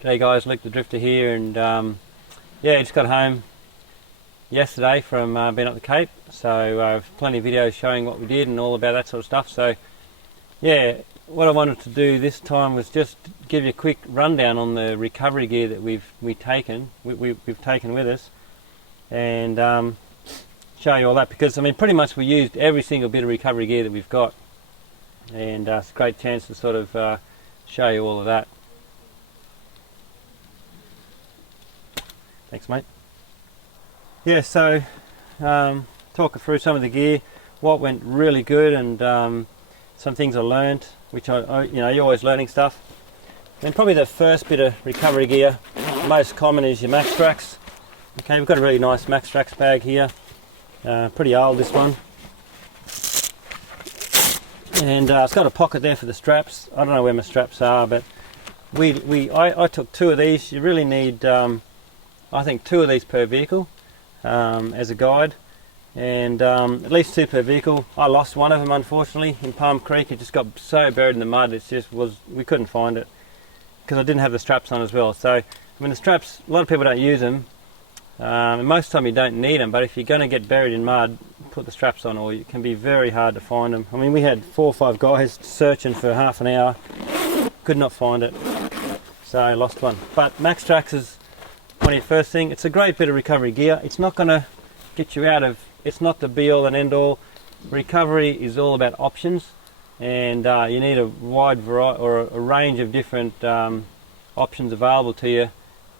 G'day guys, Luke the Drifter here, and yeah, just got home yesterday from being up the Cape, so I've plenty of videos showing what we did and all about that sort of stuff. So yeah, what I wanted to do this time was just give you a quick rundown on the recovery gear that we've taken with us, and show you all that, because I mean pretty much we used every single bit of recovery gear that we've got, and it's a great chance to sort of show you all of that. Thanks, mate. Yeah, so talking through some of the gear, what went really good, and some things I learned, which you're always learning stuff. And probably the first bit of recovery gear, most common, is your Max Trax. Okay, we've got a really nice Max Trax bag here, pretty old this one, and it's got a pocket there for the straps. I don't know where my straps are, but I took two of these. You really need I think two of these per vehicle as a guide, and at least two per vehicle. I lost one of them unfortunately in Palm Creek. It just got so buried in the mud, we couldn't find it because I didn't have the straps on as well. So I mean, the straps, a lot of people don't use them, and most of the time you don't need them, but if you're going to get buried in mud, put the straps on, or it can be very hard to find them. I mean, we had 4 or 5 guys searching for half an hour, could not find it, so I lost one. But Max Trax is first thing. It's a great bit of recovery gear. It's not going to get you out of, it's not the be all and end all. Recovery is all about options, and you need a wide variety, or a range of different options available to you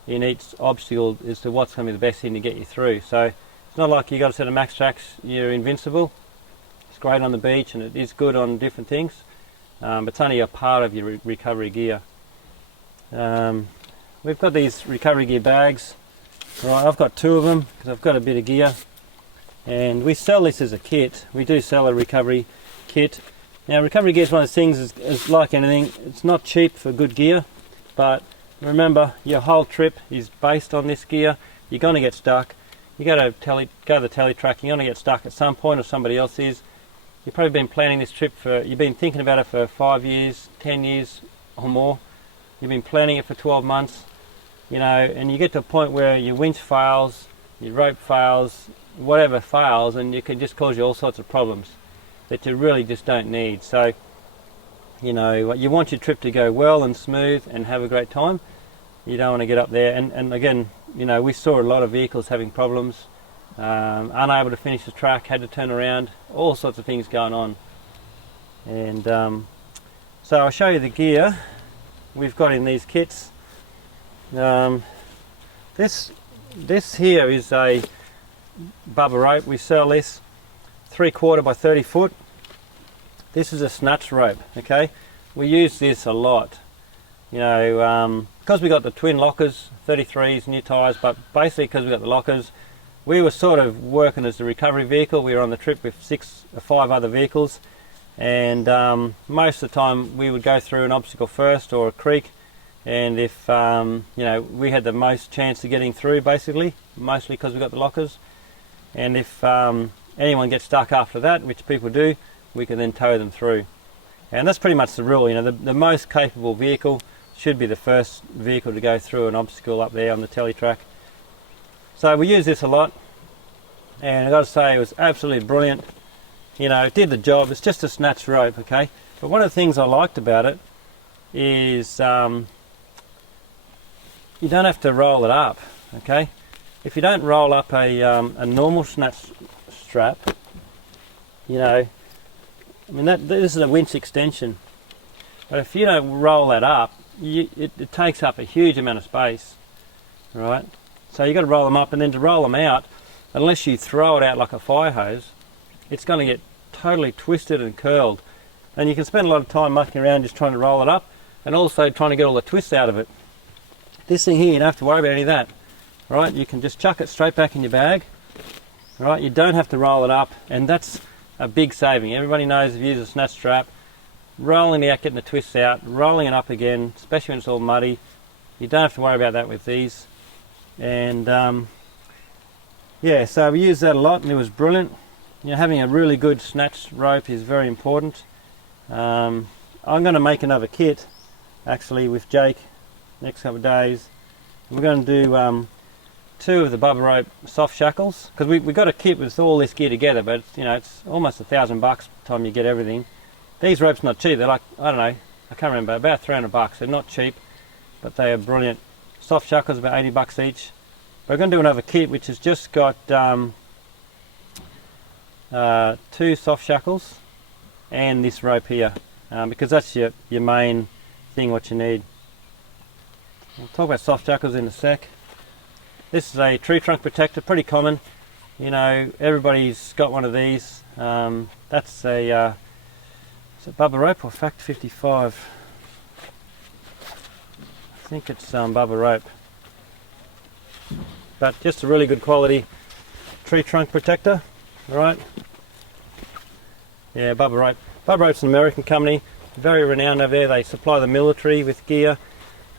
in each obstacle as to what's going to be the best thing to get you through. So it's not like you got a set of Max Trax, you're invincible. It's great on the beach and it is good on different things, but it's only a part of your recovery gear. We've got these recovery gear bags. Right, I've got 2 of them because I've got a bit of gear, and we sell this as a kit. We do sell a recovery kit. Now, recovery gear is one of those things, is like anything, it's not cheap for good gear, but remember, your whole trip is based on this gear. You're going to get stuck. You go to the tele track, you're going to get stuck at some point, or somebody else is. You've probably been planning this trip you've been thinking about it for 5 years, 10 years or more. You've been planning it for 12 months. You know, and you get to a point where your winch fails, your rope fails, whatever fails, and it can just cause you all sorts of problems that you really just don't need. So, you know, you want your trip to go well and smooth and have a great time. You don't want to get up there, and again, you know, we saw a lot of vehicles having problems, unable to finish the track, had to turn around, all sorts of things going on. And so I'll show you the gear we've got in these kits. This here is a bubba rope. We sell this 3/4 by 30 foot. This is a Snatch rope. Okay, we use this a lot, you know, because we got the twin lockers, 33s, new tires, but basically because we got the lockers, we were sort of working as the recovery vehicle. We were on the trip with 6 or 5 other vehicles, and most of the time we would go through an obstacle first or a creek. And if you know, we had the most chance of getting through, basically, mostly because we got the lockers. And if anyone gets stuck after that, which people do, we can then tow them through. And that's pretty much the rule. You know, the most capable vehicle should be the first vehicle to go through an obstacle up there on the tele track. So we use this a lot, and I've got to say it was absolutely brilliant. You know, it did the job. It's just a Snatch rope, okay. But one of the things I liked about it is you don't have to roll it up, okay? If you don't roll up a normal Snatch strap, you know, I mean, this is a winch extension, but if you don't roll that up, it takes up a huge amount of space, right? So you've got to roll them up, and then to roll them out, unless you throw it out like a fire hose, it's going to get totally twisted and curled, and you can spend a lot of time mucking around just trying to roll it up, and also trying to get all the twists out of it. This thing here, you don't have to worry about any of that, right? You can just chuck it straight back in your bag, right? You don't have to roll it up, and that's a big saving. Everybody knows if you use a Snatch strap, rolling it out, getting the twists out, rolling it up again, especially when it's all muddy. You don't have to worry about that with these. And yeah, so we used that a lot, and it was brilliant. You know, having a really good Snatch rope is very important. I'm going to make another kit, actually, with Jake next couple of days. We're going to do 2 of the bubble rope soft shackles, because we got a kit with all this gear together, but you know, it's almost $1,000 by the time you get everything. These ropes are not cheap. They're like, I don't know, I can't remember, about $300. They're not cheap, but they are brilliant. Soft shackles about $80 each. We're going to do another kit which has just got 2 soft shackles and this rope here, because that's your main thing what you need. We'll talk about soft shackles in a sec. This is a tree trunk protector, pretty common. You know, everybody's got one of these. That's a is it bubble rope or Fact 55? I think it's bubble rope. But just a really good quality tree trunk protector, right? Yeah, bubble rope. Bubble rope's an American company, very renowned over there. They supply the military with gear.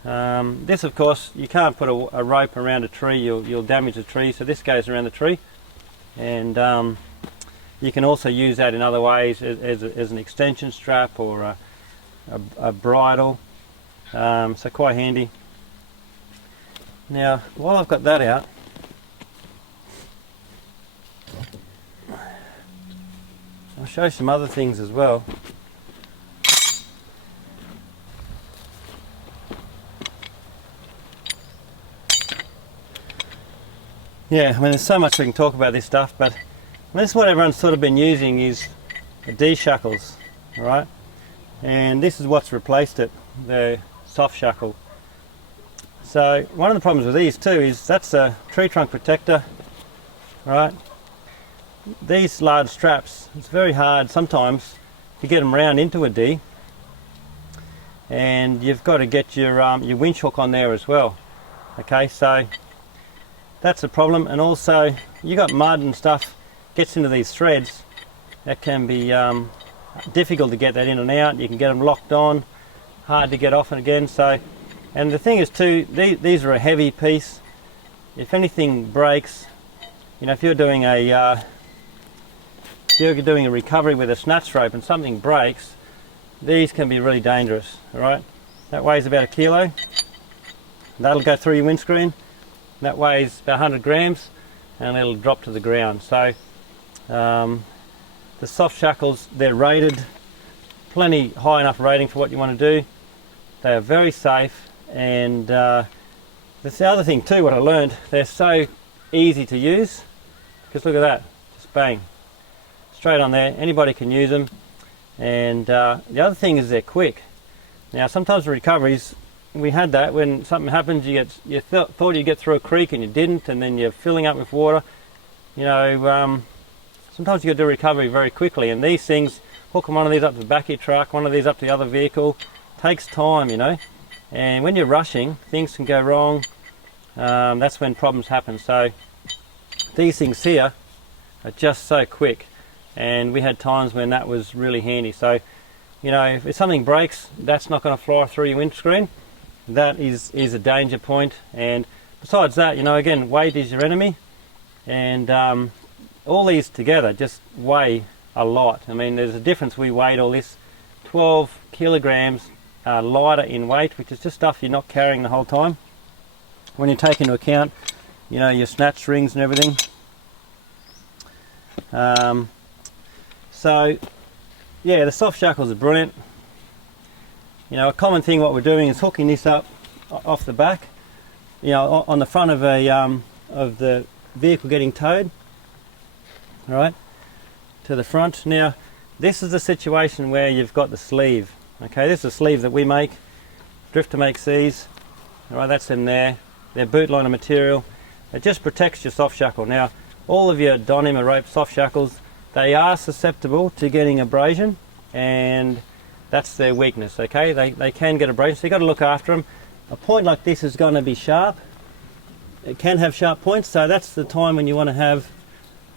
This, of course, you can't put a rope around a tree, you'll damage the tree, so this goes around the tree. And you can also use that in other ways as an extension strap or a bridle, so quite handy. Now, while I've got that out, I'll show you some other things as well. Yeah, I mean, there's so much we can talk about this stuff, but this is what everyone's sort of been using, is the shackles, right? And this is what's replaced it, the soft shackle. So one of the problems with these too is that's a tree trunk protector, right? These large straps, it's very hard sometimes to get them round into a D, and you've got to get your winch hook on there as well. Okay, so that's a problem. And also you got mud and stuff gets into these threads. That can be difficult to get that in and out. You can get them locked on, hard to get off and again. So, and the thing is too, these are a heavy piece. If anything breaks, you know, if you're doing a recovery with a snatch rope and something breaks, these can be really dangerous. All right, that weighs about 1 kilo. That'll go through your windscreen. That weighs about 100 grams, and it'll drop to the ground. So the soft shackles, they're rated, plenty high enough rating for what you want to do. They are very safe, and that's the other thing too, what I learned, they're so easy to use, because look at that, just bang, straight on there, anybody can use them. And the other thing is they're quick. Now sometimes in recoveries, we had that when something happens, you thought you'd get through a creek and you didn't, and then you're filling up with water. You know, sometimes you got to do recovery very quickly, and these things, hooking one of these up to the back of your truck, one of these up to the other vehicle, takes time, you know. And when you're rushing, things can go wrong. That's when problems happen. So these things here are just so quick, and we had times when that was really handy. So, you know, if something breaks, that's not going to fly through your windscreen. That is a danger point. And besides that, you know, again, weight is your enemy, and all these together just weigh a lot. I mean, there's a difference. We weighed all this 12 kilograms lighter in weight, which is just stuff you're not carrying the whole time. When you take into account, you know, your snatch rings and everything. So yeah, the soft shackles are brilliant. You know, a common thing what we're doing is hooking this up off the back, you know, on the front of the vehicle getting towed, right, to the front. Now, this is a situation where you've got the sleeve. Okay, this is a sleeve that we make. Drifta makes these. All right, that's in there. They're boot liner material. It just protects your soft shackle. Now, all of your Dyneema rope soft shackles, they are susceptible to getting abrasion, and that's their weakness. Okay, they can get abrasion, so you've got to look after them. A point like this is going to be sharp. It can have sharp points, so that's the time when you want to have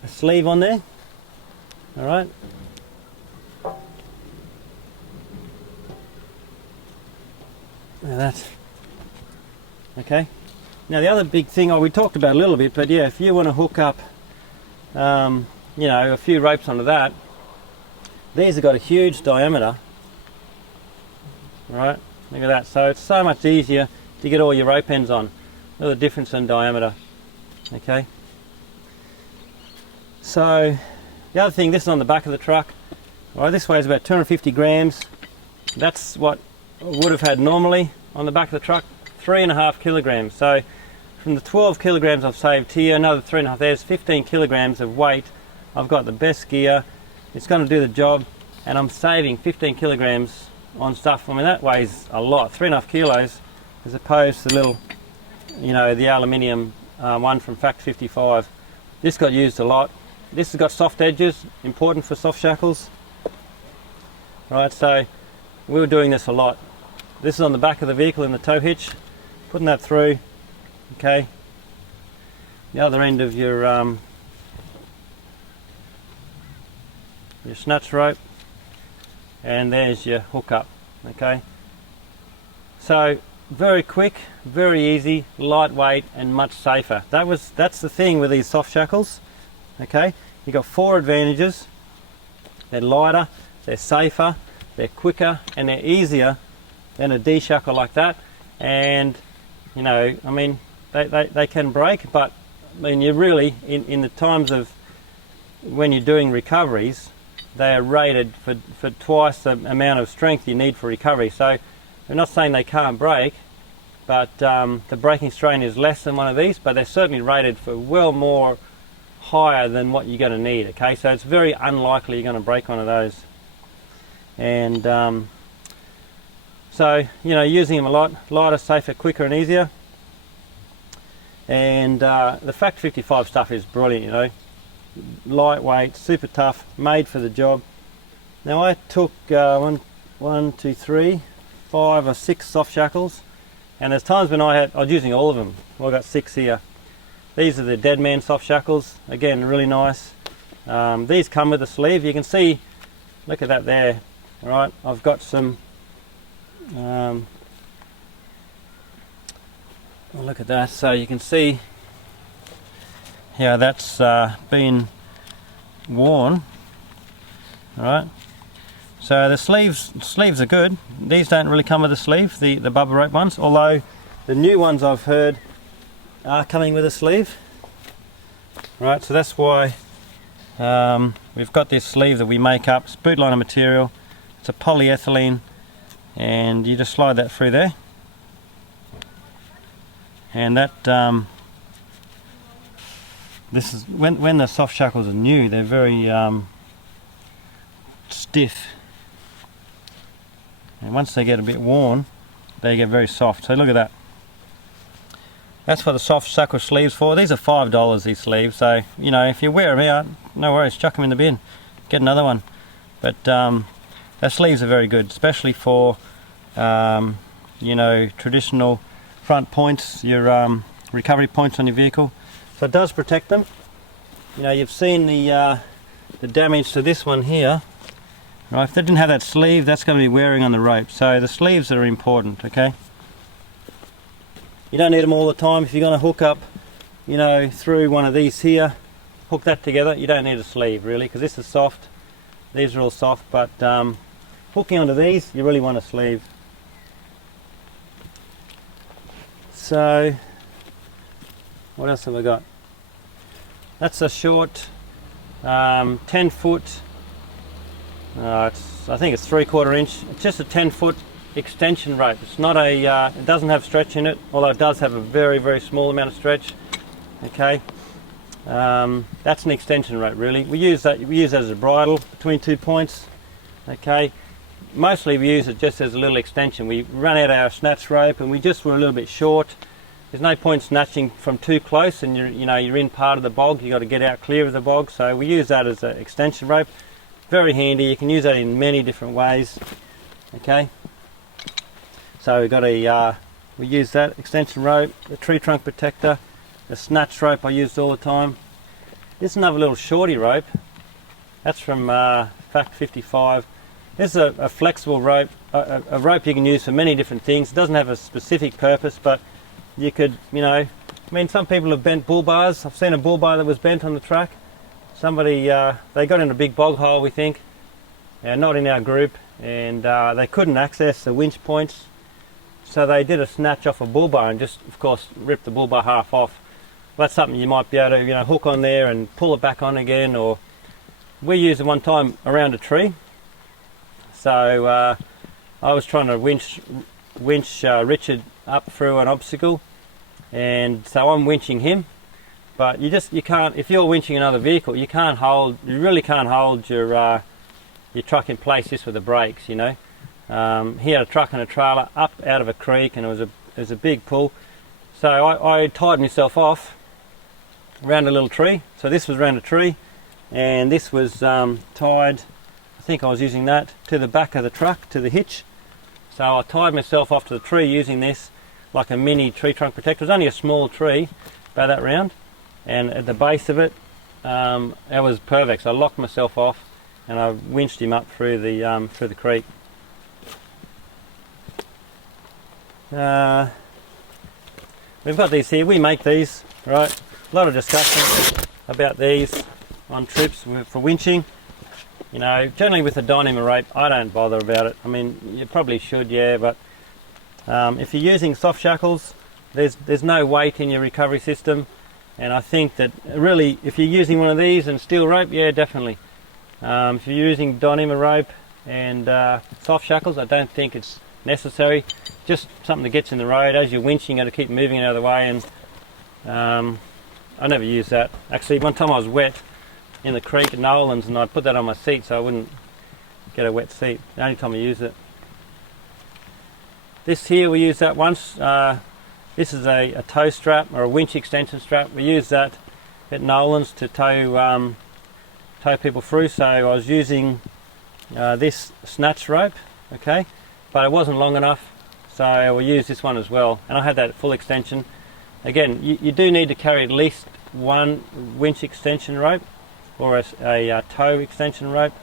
a sleeve on there. All right. Now that's okay. Now the other big thing, we talked about a little bit, but yeah, if you want to hook up, you know, a few ropes onto that, these have got a huge diameter. Right, look at that. So it's so much easier to get all your rope ends on. Look at the difference in diameter. Okay. So the other thing, this is on the back of the truck. All right, this weighs about 250 grams. That's what I would have had normally on the back of the truck, 3.5 kilograms. So from the 12 kilograms I've saved here, another 3.5, there's 15 kilograms of weight. I've got the best gear, it's going to do the job, and I'm saving 15 kilograms on stuff. I mean, that weighs a lot, 3.5 kilos, as opposed to the little, you know, the aluminium one from Fact 55. This got used a lot. This has got soft edges, important for soft shackles. Right, so we were doing this a lot. This is on the back of the vehicle in the tow hitch, putting that through. Okay, the other end of your snatch rope, and there's your hook up. Okay, so very quick, very easy, lightweight, and much safer. That's the thing with these soft shackles. Okay, you got 4 advantages. They're lighter, they're safer, they're quicker, and they're easier than a D shackle like that. And you know, I mean, they can break, but I mean, you're really in the times of when you're doing recoveries, they are rated for twice the amount of strength you need for recovery. So I'm not saying they can't break, but the breaking strain is less than one of these, but they're certainly rated for well more higher than what you're going to need. Okay, so it's very unlikely you're going to break one of those. And so, you know, using them a lot, lighter, safer, quicker and easier. And the Fact 55 stuff is brilliant, you know, lightweight, super tough, made for the job. Now I took 5 or 6 soft shackles, and there's times when I was using all of them. Well, I got 6 here. These are the Deadman soft shackles, again really nice. These come with a sleeve. You can see, look at that there. All right, I've got some look at that, so you can see how that's been worn. All right, so the sleeves are good. These don't really come with a sleeve, the bubble rope ones, although the new ones I've heard are coming with a sleeve. Right, so that's why we've got this sleeve that we make up. It's boot liner material, it's a polyethylene, and you just slide that through there, and that this is when the soft shackles are new, they're very stiff, and once they get a bit worn, they get very soft. So look at that. That's what the soft shackle sleeves for. These are $5, these sleeves, so you know, if you wear them out, no worries, chuck them in the bin, get another one. But their sleeves are very good, especially for you know, traditional front points, your recovery points on your vehicle. So it does protect them. You know, you've seen the damage to this one here. Right, if they didn't have that sleeve, that's going to be wearing on the rope. So the sleeves are important. Okay. You don't need them all the time. If you're going to hook up, you know, through one of these here, hook that together. You don't need a sleeve really, because this is soft. These are all soft, but hooking onto these, you really want a sleeve. So, what else have I got? That's a short 10 foot, I think it's 3/4 inch. It's just a 10-foot extension rope. It's not a, it doesn't have stretch in it, although it does have a very, very small amount of stretch. Okay, that's an extension rope really. We use that as a bridle between 2 points. Okay, mostly we use it just as a little extension. We run out our snatch rope and we just were a little bit short. There's no point snatching from too close, and you're in part of the bog. You've got to get out clear of the bog, so we use that as an extension rope. Very handy. You can use that in many different ways. Okay, so we've got we use that extension rope, the tree trunk protector, the snatch rope I used all the time. This is another little shorty rope. That's from Fact 55. This is a flexible rope, a rope you can use for many different things. It doesn't have a specific purpose, but you could, you know, I mean, some people have bent bull bars. I've seen a bull bar that was bent on the track. Somebody, they got in a big bog hole, we think, not in our group, and they couldn't access the winch points. so they did a snatch off a bull bar and just, of course, ripped the bull bar half off. Well, that's something you might be able to, you know, hook on there and pull it back on again. Or we used it one time around a tree. So I was trying to winch Richard up through an obstacle, and so I'm winching him. But you can't, if you're winching another vehicle, you really can't hold your truck in place just with the brakes, you know. He had a truck and a trailer up out of a creek, and it was a big pull. So I tied myself off around a little tree. So this was around a tree, and this was tied, I think I was using that, to the back of the truck, to the hitch. So I tied myself off to the tree using this like a mini tree trunk protector. It was only a small tree, about that round, and at the base of it, it was perfect. So I locked myself off and I winched him up through the creek. We've got these here. We make these, right? A lot of discussion about these on trips for winching. You know, generally with a dynamo rope, I don't bother about it. I mean, you probably should, yeah, but if you're using soft shackles, there's no weight in your recovery system, and I think that really, if you're using one of these and steel rope, yeah, definitely. If you're using dynamo rope and soft shackles, I don't think it's necessary. Just something that gets in the road. As you're winching, you got to keep moving it out of the way, and I never use that. Actually, one time I was wet in the creek at Nolan's, and I put that on my seat so I wouldn't get a wet seat. The only time I use it. This here, we used that once. This is a tow strap or a winch extension strap. We use that at Nolan's to tow people through. So I was using this Snatch rope, okay, but it wasn't long enough, so we used this one as well. And I had that full extension. Again, you do need to carry at least one winch extension rope or a tow extension rope.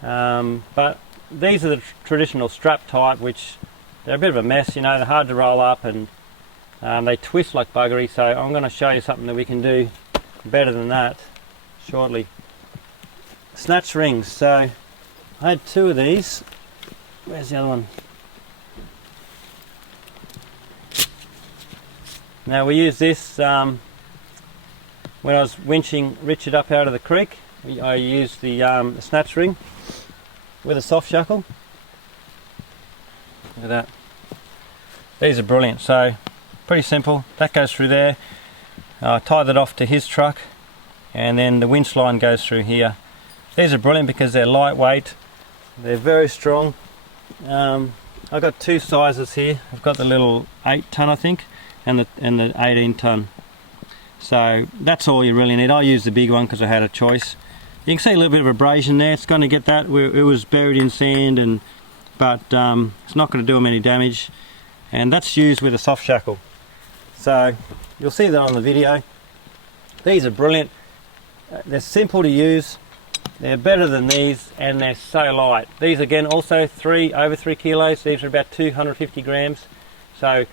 But these are the traditional strap type, which they're a bit of a mess, you know, they're hard to roll up, and they twist like buggery. So I'm going to show you something that we can do better than that shortly. Snatch rings. So I had two of these. Where's the other one? Now we use this when I was winching Richard up out of the creek. I used the snatch ring with a soft shackle. Look at that. These are brilliant. So pretty simple. That goes through there. I tie that off to his truck, and then the winch line goes through here. These are brilliant because they're lightweight. They're very strong. I've got two sizes here. I've got the little 8-ton, I think, and the 18-ton. So that's all you really need. I used the big one because I had a choice. You can see a little bit of abrasion there. It's going to get that where it was buried in sand, but it's not going to do them any damage. And that's used with a soft shackle. So you'll see that on the video. These are brilliant. They're simple to use. They're better than these, and they're so light. These again also over 3 kilos. These are about 250 grams. So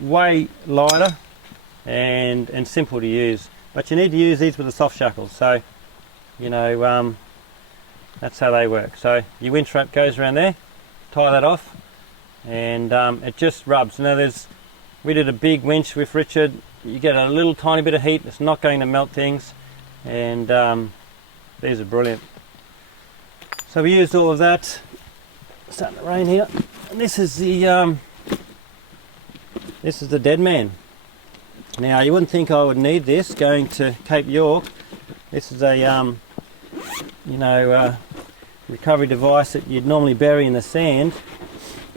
way lighter and simple to use. But you need to use these with the soft shackles. So you know, that's how they work. So your winch rope goes around there, tie that off, and it just rubs. Now we did a big winch with Richard. You get a little tiny bit of heat. It's not going to melt things, and these are brilliant. So we used all of that. It's starting to rain here. And this is the Deadman. Now you wouldn't think I would need this going to Cape York. This is a recovery device that you'd normally bury in the sand.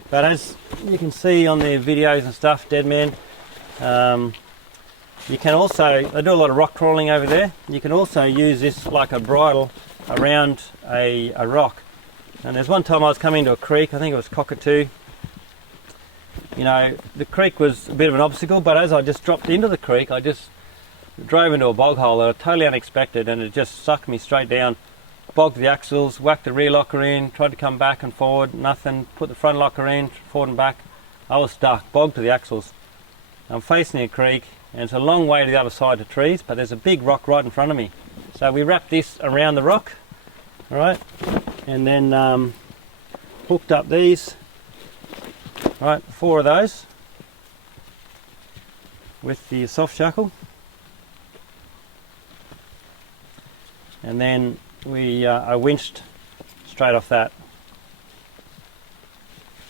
But as you can see on their videos and stuff, Deadman, you can also, they do a lot of rock crawling over there. You can also use this like a bridle around a rock. And there's one time I was coming to a creek, I think it was Cockatoo. You know, the creek was a bit of an obstacle, but as I just dropped into the creek, I just drove into a bog hole that was totally unexpected, and it just sucked me straight down. Bogged the axles, whacked the rear locker in, tried to come back and forward, nothing. Put the front locker in, forward and back. I was stuck, bogged to the axles. I'm facing a creek, and it's a long way to the other side of trees, but there's a big rock right in front of me. So we wrapped this around the rock, all right, and then hooked up these Right, 4 of those with the soft shackle, and then we are winched straight off that.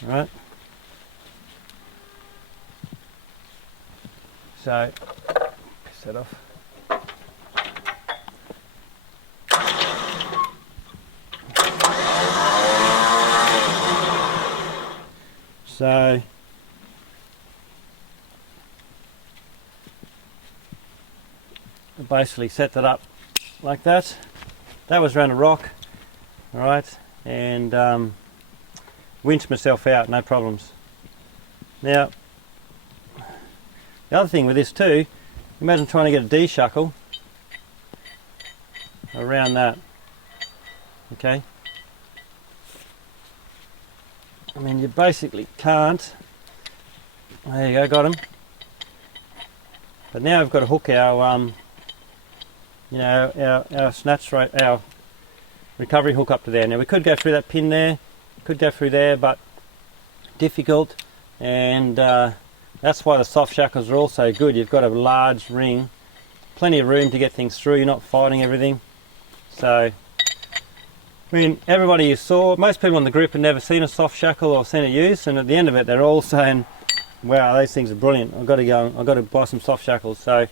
Right, so piss that off. So I basically set that up like that. That was around a rock, all right, and winched myself out, no problems. Now, the other thing with this too, imagine trying to get a D shackle around that, okay? I mean, you basically can't. There you go, got him. But now we've got to hook our, you know, our snatch rate, our recovery hook up to there. Now we could go through that pin there, could go through there, but difficult, and that's why the soft shackles are also good. You've got a large ring, plenty of room to get things through. You're not fighting everything. So, I mean, everybody you saw, most people in the group have never seen a soft shackle or seen it used, and at the end of it, they're all saying, "Wow, those things are brilliant. I've got to go. I've got to buy some soft shackles." So,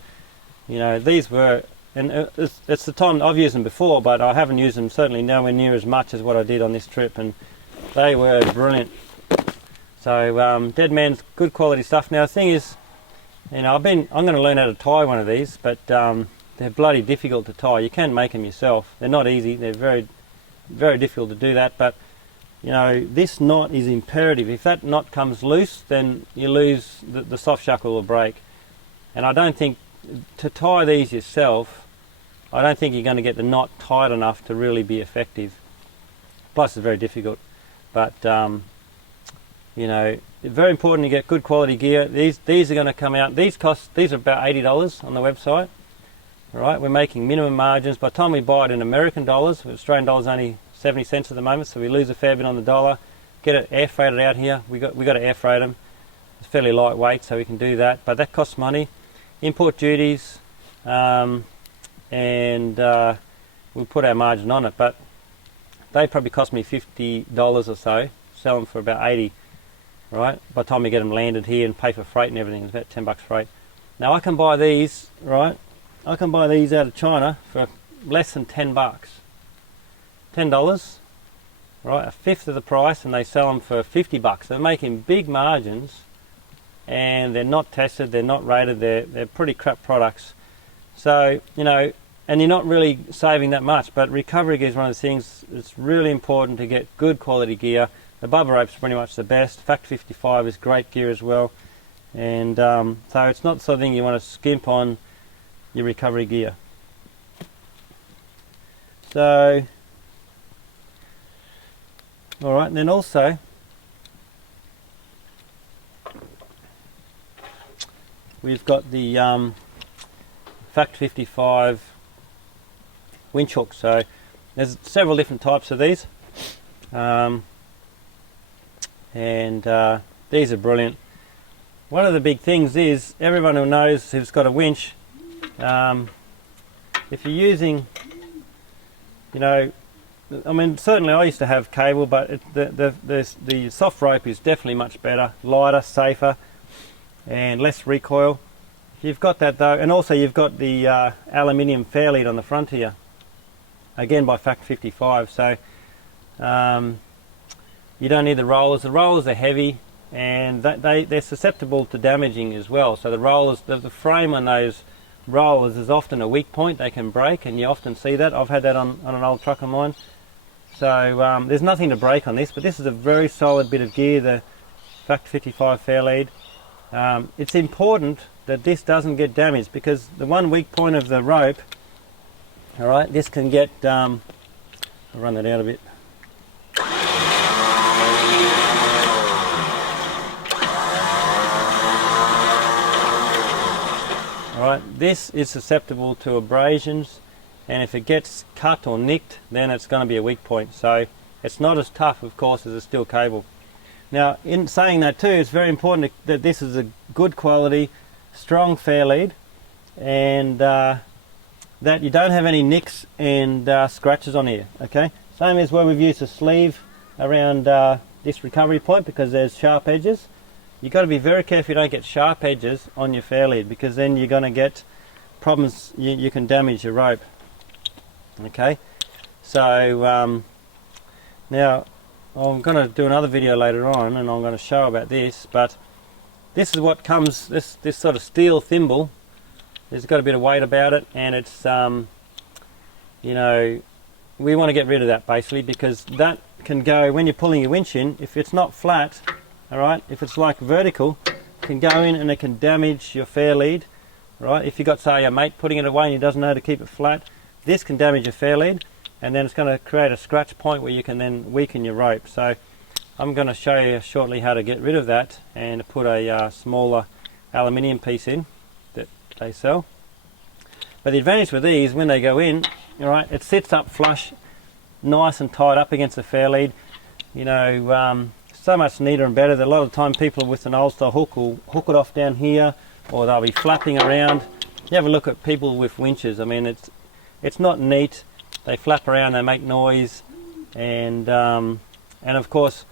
you know, these were, and it's the time I've used them before, but I haven't used them certainly nowhere near as much as what I did on this trip, and they were brilliant. So, Deadman's good quality stuff. Now, the thing is, you know, I'm going to learn how to tie one of these, but they're bloody difficult to tie. You can make them yourself. They're not easy. They're very, very difficult to do that, but you know, this knot is imperative. If that knot comes loose, then you lose, the soft shackle will break. And I don't think, to tie these yourself, I don't think you're going to get the knot tight enough to really be effective. Plus it's very difficult. But you know, it's very important to get good quality gear. These are going to come out, these are about $80 on the website. Alright, we're making minimum margins. By the time we buy it in American dollars, Australian dollars only 70 cents at the moment, so we lose a fair bit on the dollar. Get it air freighted out here. We got to air freight them. It's fairly lightweight, so we can do that, but that costs money. Import duties, and we'll put our margin on it, but they probably cost me $50 or so. Sell them for about 80, right? By the time we get them landed here and pay for freight and everything, it's about $10 freight. Now I can buy these, right? I can buy these out of China for less than $10. $10, right? A fifth of the price, and they sell them for $50. They're making big margins, and they're not tested, they're not rated, they're pretty crap products. So, you know, and you're not really saving that much, but recovery gear is one of the things. It's really important to get good quality gear. The bubble rope's pretty much the best. Fact 55 is great gear as well, and so it's not something you want to skimp on your recovery gear. So, alright, and then also we've got the Fact 55 winch hook. So there's several different types of these, and these are brilliant. One of the big things is, everyone who knows, who's got a winch, if you're using, you know, I mean, certainly I used to have cable, but the soft rope is definitely much better, lighter, safer, and less recoil. You've got that though, and also you've got the aluminium fairlead on the front here, again by Fact 55. So you don't need the rollers. The rollers are heavy, and they're susceptible to damaging as well. So the rollers, the frame on those rollers is often a weak point. They can break, and you often see that. I've had that on an old truck of mine. So there's nothing to break on this, but this is a very solid bit of gear, the Fact 55 fairlead. It's important that this doesn't get damaged, because the one weak point of the rope, all right, this can get, I'll run that out a bit. Alright, this is susceptible to abrasions, and if it gets cut or nicked, then it's going to be a weak point. So it's not as tough, of course, as a steel cable. Now, in saying that too, it's very important that this is a good quality, strong fair lead, and that you don't have any nicks and scratches on here. Okay, same as where we've used a sleeve around this recovery point because there's sharp edges. You've got to be very careful you don't get sharp edges on your fair lead, because then you're going to get problems. You can damage your rope. Okay, so now I'm going to do another video later on and I'm going to show about this, but this is what comes, this sort of steel thimble. There's got a bit of weight about it, and it's you know, we want to get rid of that basically, because that can go when you're pulling your winch in. If it's not flat, all right, if it's like vertical, it can go in and it can damage your fair lead, right? If you've got, say, a mate putting it away and he doesn't know how to keep it flat, this can damage your fair lead, and then it's going to create a scratch point where you can then weaken your rope. So I'm going to show you shortly how to get rid of that and put a smaller aluminium piece in that they sell. But the advantage with these, when they go in, all right, it sits up flush, nice and tight up against the fair lead. You know, so much neater and better. That a lot of the time people with an old style hook will hook it off down here, or they'll be flapping around. You have a look at people with winches. I mean, it's not neat. They flap around, they make noise, and of course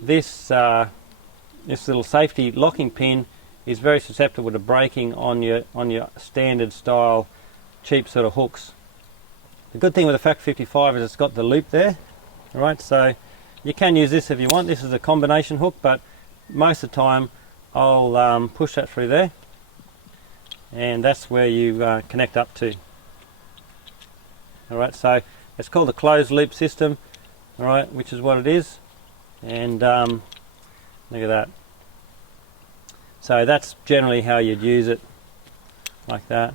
this this little safety locking pin is very susceptible to breaking on your standard style cheap sort of hooks. The good thing with the Factory 55 is it's got the loop there, all right, so you can use this if you want. This is a combination hook, but most of the time I'll push that through there, and that's where you connect up to. All right, so it's called a closed loop system, all right, which is what it is, and look at that. So that's generally how you'd use it, like that.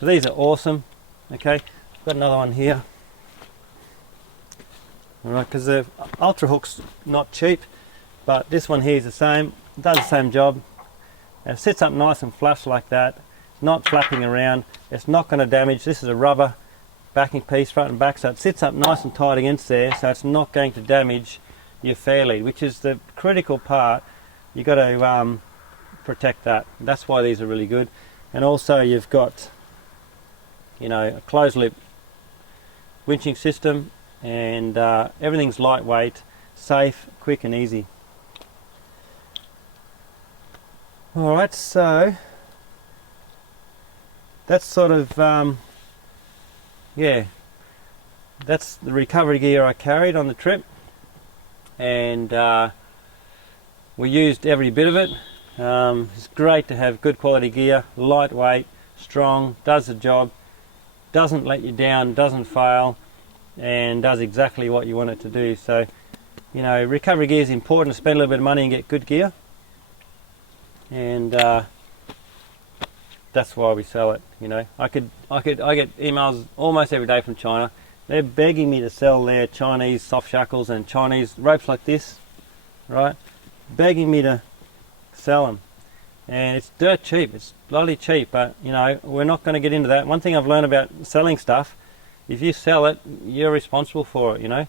So these are awesome. Okay, I've got another one here. All right, because the Ultra hook's not cheap, but this one here is the same. It does the same job. It sits up nice and flush like that. It's not flapping around. It's not going to damage. This is a rubber backing piece, front and back, so it sits up nice and tight against there, so it's not going to damage your fair lead, which is the critical part. You've got to protect that. That's why these are really good. And also you've got, you know, a closed loop winching system, and everything's lightweight, safe, quick and easy. Alright, so that's sort of yeah, that's the recovery gear I carried on the trip, and we used every bit of it. It's great to have good quality gear, lightweight, strong, does the job, doesn't let you down, doesn't fail, and does exactly what you want it to do. So, you know, recovery gear is important to spend a little bit of money and get good gear, and that's why we sell it. You know, I get emails almost every day from China. They're begging me to sell their Chinese soft shackles and Chinese ropes like this, right? Begging me to sell them, and it's dirt cheap. It's bloody cheap, but you know, we're not going to get into that. One thing I've learned about selling stuff: if you sell it, you're responsible for it. You know,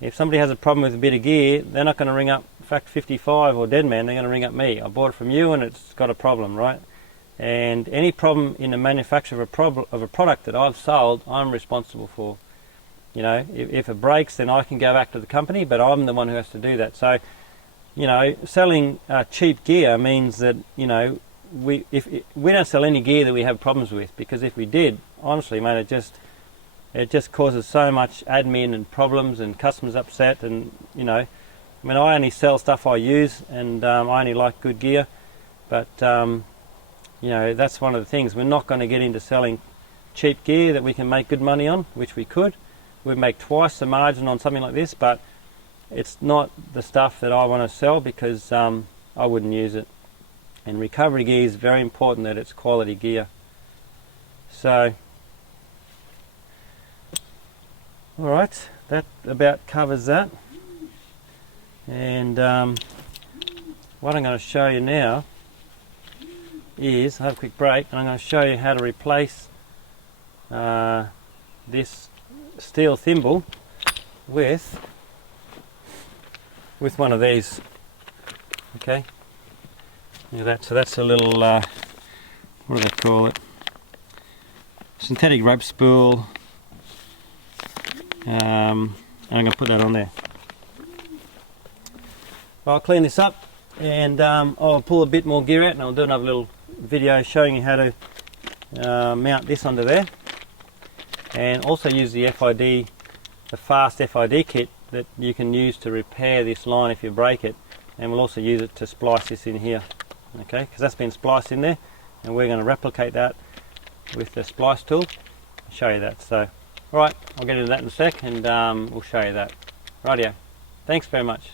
if somebody has a problem with a bit of gear, they're not going to ring up Factory 55 or Deadman. They're going to ring up me. I bought it from you, and it's got a problem, right? And any problem in the manufacture of a product that I've sold, I'm responsible for. You know, if it breaks, then I can go back to the company, but I'm the one who has to do that. So, you know, selling cheap gear means that, you know, we don't sell any gear that we have problems with, because if we did, honestly, mate, it just causes so much admin and problems and customers upset, and you know, I mean, I only sell stuff I use, and I only like good gear, but you know, that's one of the things. We're not going to get into selling cheap gear that we can make good money on, which we could. We'd make twice the margin on something like this, but it's not the stuff that I want to sell, because I wouldn't use it. And recovery gear is very important that it's quality gear. So, alright, that about covers that. And what I'm going to show you now is, I'll have a quick break, and I'm going to show you how to replace this steel thimble with with one of these. Okay, yeah, so that's a little what do they call it? Synthetic rope spool. I'm going to put that on there. I'll clean this up, and I'll pull a bit more gear out, and I'll do another little video showing you how to mount this onto there, and also use the FID, the fast FID kit that you can use to repair this line if you break it, and we'll also use it to splice this in here, okay, because that's been spliced in there, and we're going to replicate that with the splice tool. I'll show you that. So alright, I'll get into that in a sec, and we'll show you that. Rightio, thanks very much.